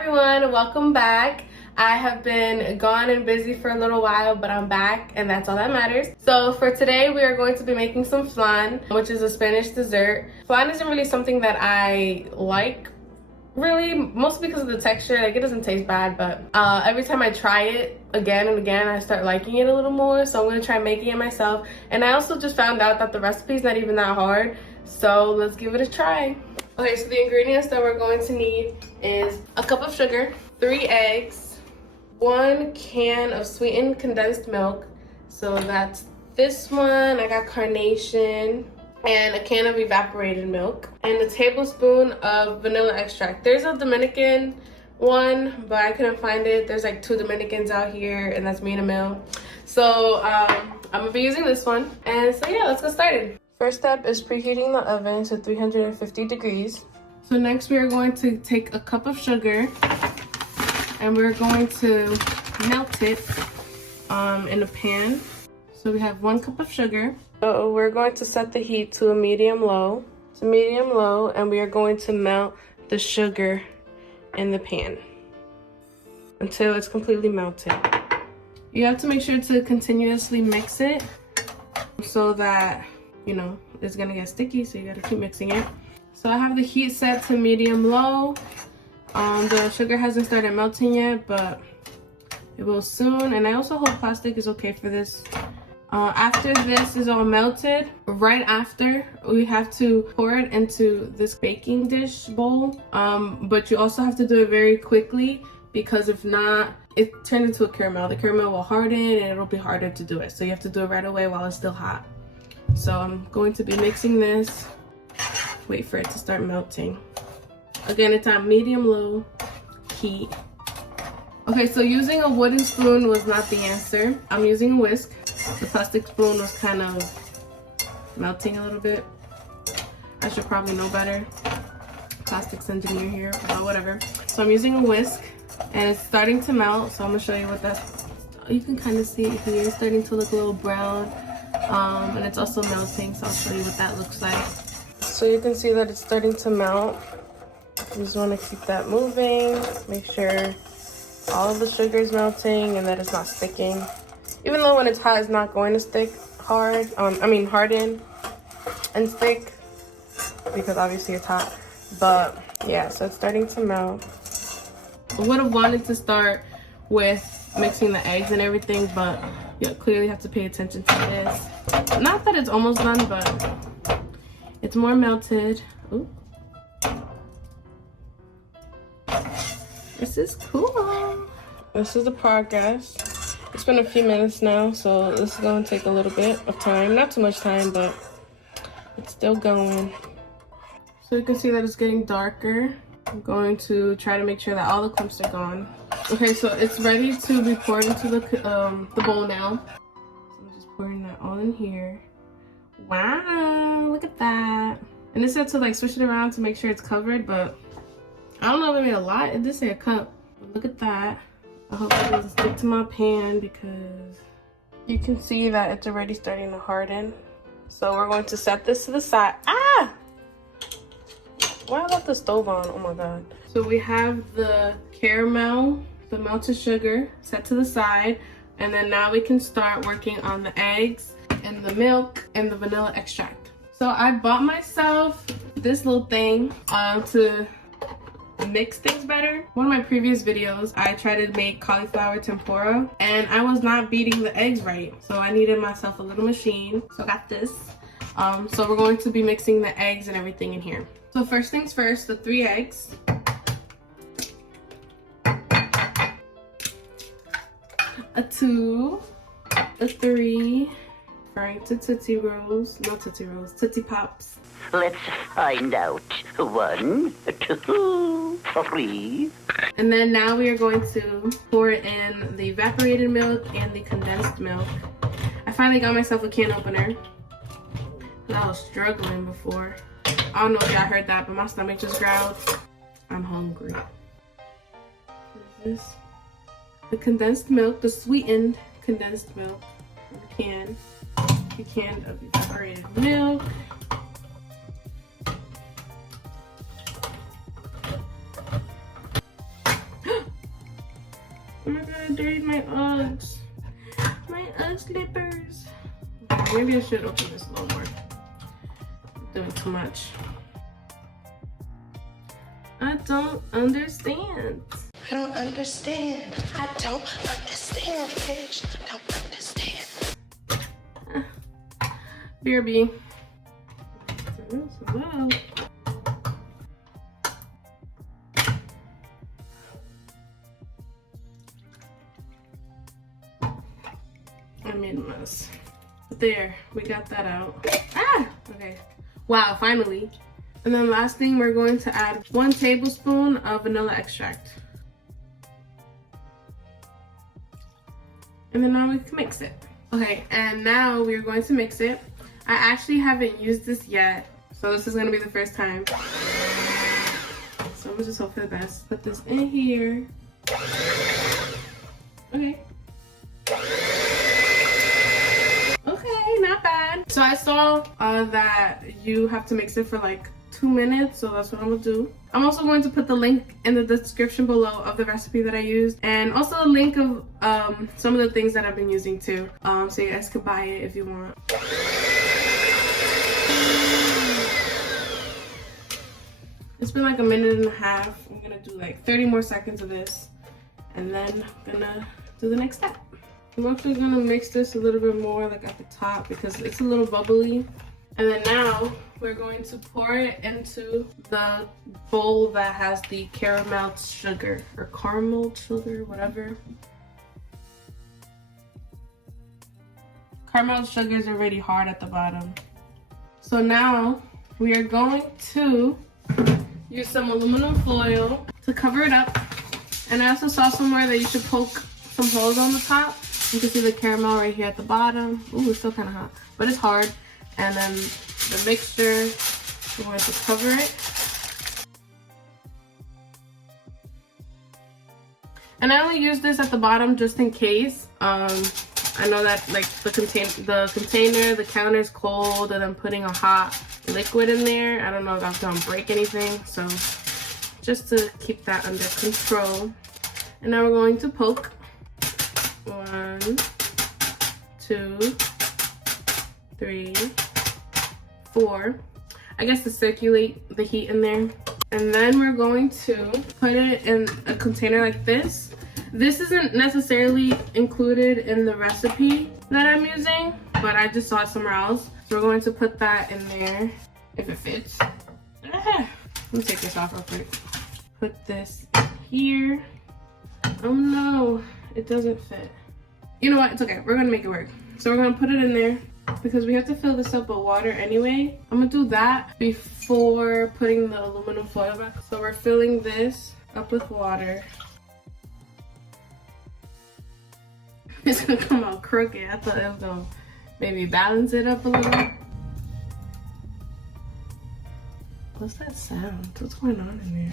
everyone, welcome back. I have been gone and busy for a little while, but I'm back and that's all that matters. So for today we are going to be making some flan, which is a Spanish dessert. Flan isn't really something that I like, really, mostly because of the texture. Like, it doesn't taste bad, but every time I try it again and again, I start liking it a little more. So I'm gonna try making it myself. And I also just found out that the recipe is not even that hard, so let's give it a try. Okay, so the ingredients that we're going to need is a cup of sugar, 3 eggs, 1 can of sweetened condensed milk. So that's this one. I got carnation, and a can of evaporated milk, and a tablespoon of vanilla extract. There's a Dominican one, but I couldn't find it. There's like 2 Dominicans out here, and that's me in a mill. So I'm gonna be using this one. And so yeah, let's get started. First step is preheating the oven to 350 degrees. So next we are going to take a cup of sugar and we're going to melt it in a pan. So we have 1 cup of sugar. So we're going to set the heat to a medium-low. To medium-low, and we are going to melt the sugar in the pan until it's completely melted. You have to make sure to continuously mix it so that, you know, it's gonna get sticky, so you gotta keep mixing it. So I have the heat set to medium-low. The sugar hasn't started melting yet, but it will soon. And I also hope plastic is okay for this. After this is all melted, right after, we have to pour it into this baking dish bowl. But you also have to do it very quickly, because if not, it turns into a caramel. The caramel will harden and it'll be harder to do it. So you have to do it right away while it's still hot. So I'm going to be mixing this. Wait for it to start melting. Again, it's on medium-low heat. Okay, so using a wooden spoon was not the answer. I'm using a whisk. The plastic spoon was kind of melting a little bit. I should probably know better. Plastics engineer here, but whatever. So I'm using a whisk and it's starting to melt. So I'm gonna show you what that's, you can kind of see it here. It's starting to look a little brown. And it's also melting, so I'll show you what that looks like. So you can see that it's starting to melt. You just want to keep that moving, make sure all of the sugar is melting and that it's not sticking. Even though when it's hot, it's not going to stick hard, harden and stick, because obviously it's hot. But yeah, so it's starting to melt. I would have wanted to start with mixing the eggs and everything, but you clearly have to pay attention to this. Not that it's almost done, but it's more melted. Ooh. This is cool. This is the progress. It's been a few minutes now, so this is going to take a little bit of time. Not too much time, but it's still going. So you can see that it's getting darker. I'm going to try to make sure that all the clumps are gone. Okay, so it's ready to be poured into the bowl now. So I'm just pouring that all in here. Wow, look at that. And it said to like switch it around to make sure it's covered, but I don't know if it made a lot. It did say a cup. But look at that. I hope it doesn't stick to my pan, because you can see that it's already starting to harden. So we're going to set this to the side. Ah! Why I left the stove on? Oh my god. So we have the caramel, the melted sugar set to the side, and then now we can start working on the eggs and the milk and the vanilla extract. So I bought myself this little thing to mix things better. One of my previous videos, I tried to make cauliflower tempura and I was not beating the eggs right. So I needed myself a little machine. So I got this. So we're going to be mixing the eggs and everything in here. So first things first, the 3 eggs. A 2, a 3, referring to Tootsie Rolls, not Tootsie Rolls, Tootsie Pops. Let's find out. 1, 2, 3. And then now we are going to pour in the evaporated milk and the condensed milk. I finally got myself a can opener. I was struggling before. I don't know if y'all heard that, but my stomach just growled. I'm hungry. What is this? The condensed milk, the sweetened condensed milk. A can of evaporated milk. slippers. Maybe I should open this a little more. I'm doing too much. I don't understand. I don't understand. I don't understand, bitch. I don't understand. BRB. Wow. I made a mess. There, we got that out. Ah! Okay. Wow, finally. And then last thing, we're going to add 1 tablespoon of vanilla extract. And then now we can mix it. Okay, and now we're going to mix it. I actually haven't used this yet, so this is gonna be the first time. So I'm gonna just hope for the best. Put this in here. Okay. Okay, not bad. So I saw that you have to mix it for like 2 minutes, so that's what I'm gonna do. I'm also going to put the link in the description below of the recipe that I used, and also a link of some of the things that I've been using too, so you guys can buy it if you want. It's been like a minute and a half. I'm gonna do like 30 more seconds of this, and then I'm gonna do the next step. I'm actually gonna mix this a little bit more like at the top because it's a little bubbly. And then now we're going to pour it into the bowl that has the caramel sugar or caramel sugar, whatever. Caramel sugar is already hard at the bottom. So now we are going to use some aluminum foil to cover it up. And I also saw somewhere that you should poke some holes on the top. You can see the caramel right here at the bottom. Ooh, it's still kind of hot, but it's hard. And then the mixture, we're going to cover it. And I only use this at the bottom just in case. I know that like the container, the counter is cold, and I'm putting a hot liquid in there. I don't know if that's gonna break anything, so just to keep that under control. And now we're going to poke. 1, 2, 3, 4. I guess to circulate the heat in there. And then we're going to put it in a container like this. This isn't necessarily included in the recipe that I'm using, but I just saw it somewhere else. So we're going to put that in there if it fits. Let me take this off real quick. Put this in here. Oh no, it doesn't fit. You know what? It's okay. We're gonna make it work. So we're gonna put it in there because we have to fill this up with water anyway. I'm gonna do that before putting the aluminum foil back. So we're filling this up with water. It's gonna come out crooked. I thought it was gonna maybe balance it up a little. What's that sound? What's going on in there?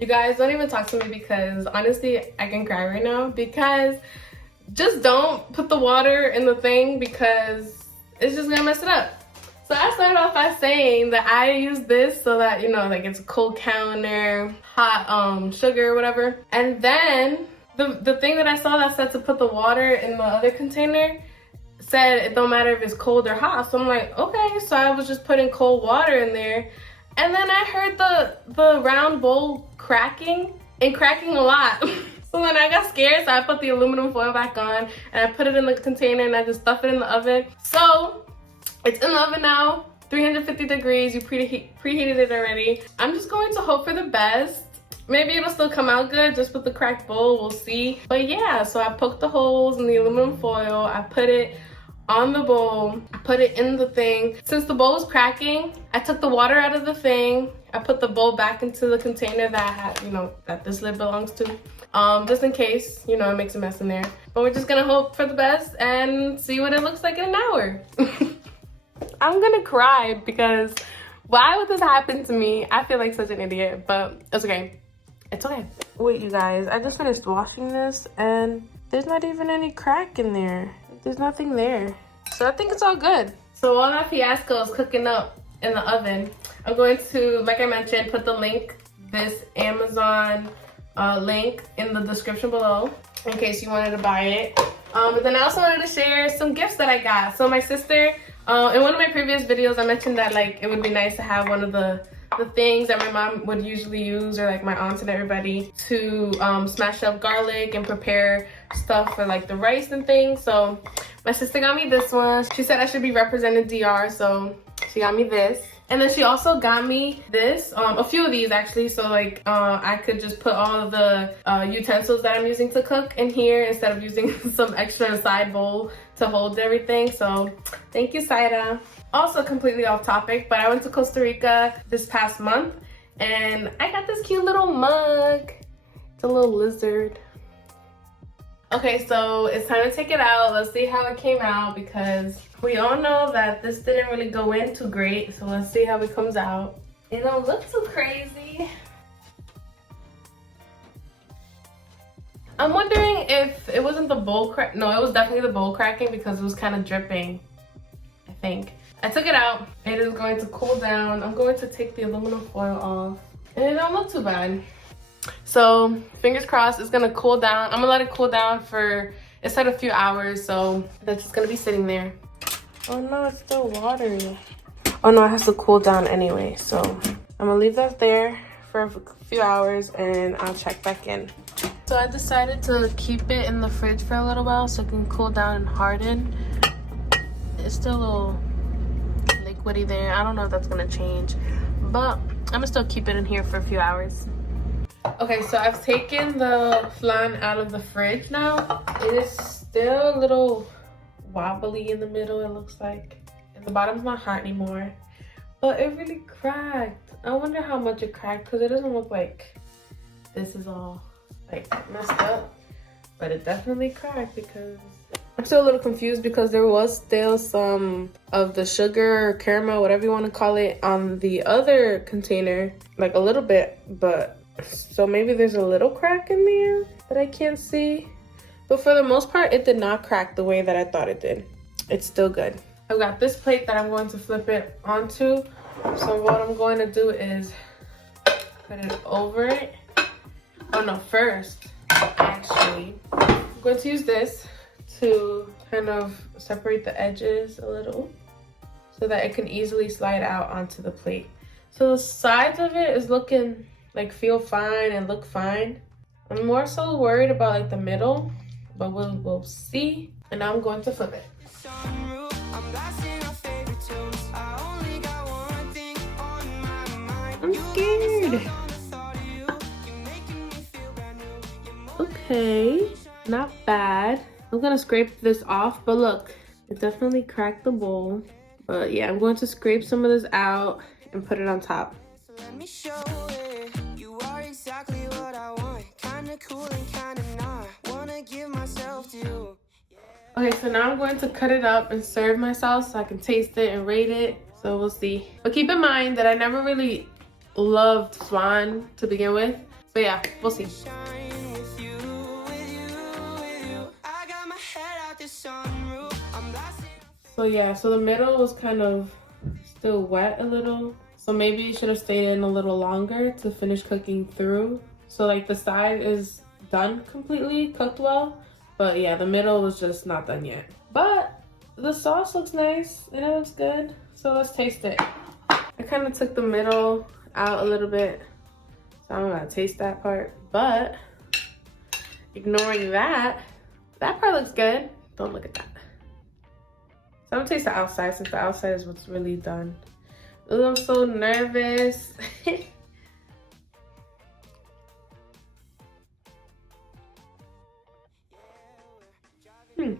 You guys, don't even talk to me because honestly, I can cry right now because just don't put the water in the thing because it's just gonna mess it up. So I started off by saying that I use this so that, you know, like it's a cold counter, hot sugar or whatever. And then the thing that I saw that said to put the water in the other container said it don't matter if it's cold or hot. So I'm like, okay, so I was just putting cold water in there. And then I heard the round bowl cracking and cracking a lot. So then I got scared, so I put the aluminum foil back on and I put it in the container and I just stuffed it in the oven. So it's in the oven now, 350 degrees, you preheated it already. I'm just going to hope for the best. Maybe it'll still come out good just with the cracked bowl, we'll see. But yeah, so I poked the holes in the aluminum foil, I put it on the bowl, I put it in the thing. Since the bowl was cracking, I took the water out of the thing. I put the bowl back into the container that I had, you know, that this lid belongs to. Just in case, you know, it makes a mess in there. But we're just gonna hope for the best and see what it looks like in an hour. I'm gonna cry because why would this happen to me? I feel like such an idiot, but it's okay. It's okay. Wait, you guys, I just finished washing this and there's not even any crack in there. There's nothing there. So I think it's all good. So while that fiasco is cooking up in the oven. I'm going to, like I mentioned, put the link, this Amazon link in the description below in case you wanted to buy it. But then I also wanted to share some gifts that I got. So my sister, in one of my previous videos, I mentioned that like it would be nice to have one of the things that my mom would usually use, or like my aunts and everybody, to smash up garlic and prepare stuff for like the rice and things. So my sister got me this one. She said I should be representing DR, so she got me this. And then she also got me this, a few of these actually, so like I could just put all of the utensils that I'm using to cook in here instead of using some extra side bowl to hold everything. So thank you, Saida. Also completely off topic, but I went to Costa Rica this past month and I got this cute little mug. It's a little lizard. Okay, so it's time to take it out. Let's see how it came out, because we all know that this didn't really go in too great. So let's see how it comes out. It don't look too crazy. I'm wondering if it wasn't the bowl crack. No, it was definitely the bowl cracking because it was kind of dripping, I think. I took it out. It is going to cool down. I'm going to take the aluminum foil off. And it don't look too bad. So fingers crossed, it's gonna cool down. I'm gonna let it cool down for, it said a few hours, so that's just gonna be sitting there. Oh no, it's still watery. Oh no, it has to cool down anyway. So I'm gonna leave that there for a few hours and I'll check back in. So I decided to keep it in the fridge for a little while so it can cool down and harden. It's still a little liquidy there. I don't know if that's gonna change, but I'm gonna still keep it in here for a few hours. Okay, so I've taken the flan out of the fridge now. It is still a little wobbly in the middle, it looks like. And the bottom's not hot anymore. But it really cracked. I wonder how much it cracked, because it doesn't look like this is all like messed up. But it definitely cracked, because I'm still a little confused because there was still some of the sugar or caramel, whatever you want to call it, on the other container. Like a little bit, but so maybe there's a little crack in there that I can't see. But for the most part, it did not crack the way that I thought it did. It's still good. I've got this plate that I'm going to flip it onto. So what I'm going to do is put it over it. Oh no, first, actually, I'm going to use this to kind of separate the edges a little so that it can easily slide out onto the plate. So the sides of it is looking like feel fine and look fine. I'm more so worried about like the middle, but we'll see. And now I'm going to flip it. I'm scared. Okay, not bad. I'm gonna scrape this off, but look, it definitely cracked the bowl. But yeah, I'm going to scrape some of this out and put it on top. Let me show it. You are exactly what I want. Kinda cool and kinda not. Wanna give myself to you. Okay, so now I'm going to cut it up and serve myself so I can taste it and rate it. So we'll see. But keep in mind that I never really loved flan to begin with. So yeah, we'll see. Shine with you, with you, with you. I got my head out the sunroof. I'm blasting. So yeah, so the middle was kind of still wet a little. So maybe it should have stayed in a little longer to finish cooking through. So like the side is done completely, cooked well. But yeah, the middle was just not done yet. But the sauce looks nice and it looks good. So let's taste it. I kind of took the middle out a little bit. So I'm gonna taste that part. But ignoring that, that part looks good. Don't look at that. So I'm gonna taste the outside since the outside is what's really done. Ooh, I'm so nervous. I kind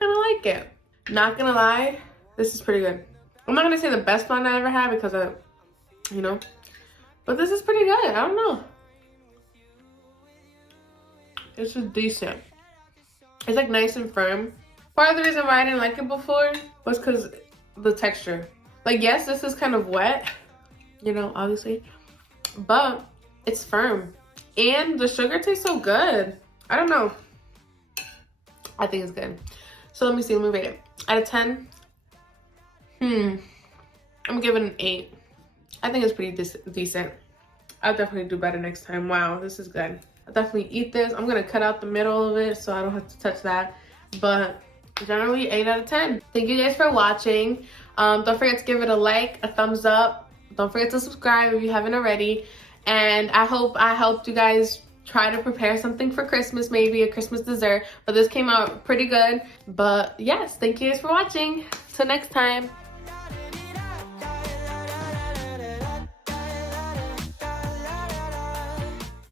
of like it. Not gonna lie, this is pretty good. I'm not gonna say the best flan I ever had because you know, but this is pretty good. I don't know. This is decent. It's like nice and firm. Part of the reason why I didn't like it before was because the texture. Like, yes, this is kind of wet, you know, obviously, but it's firm. And the sugar tastes so good. I don't know. I think it's good. So let me see, let me rate it. Out of 10, I'm giving it an 8. I think it's pretty decent. I'll definitely do better next time. Wow, this is good. I'll definitely eat this. I'm gonna cut out the middle of it so I don't have to touch that. But generally 8 out of 10. Thank you guys for watching. Don't forget to give it a like, a thumbs up. Don't forget to subscribe if you haven't already. And I hope I helped you guys try to prepare something for Christmas, maybe a Christmas dessert. But this came out pretty good. But yes, thank you guys for watching. Till next time.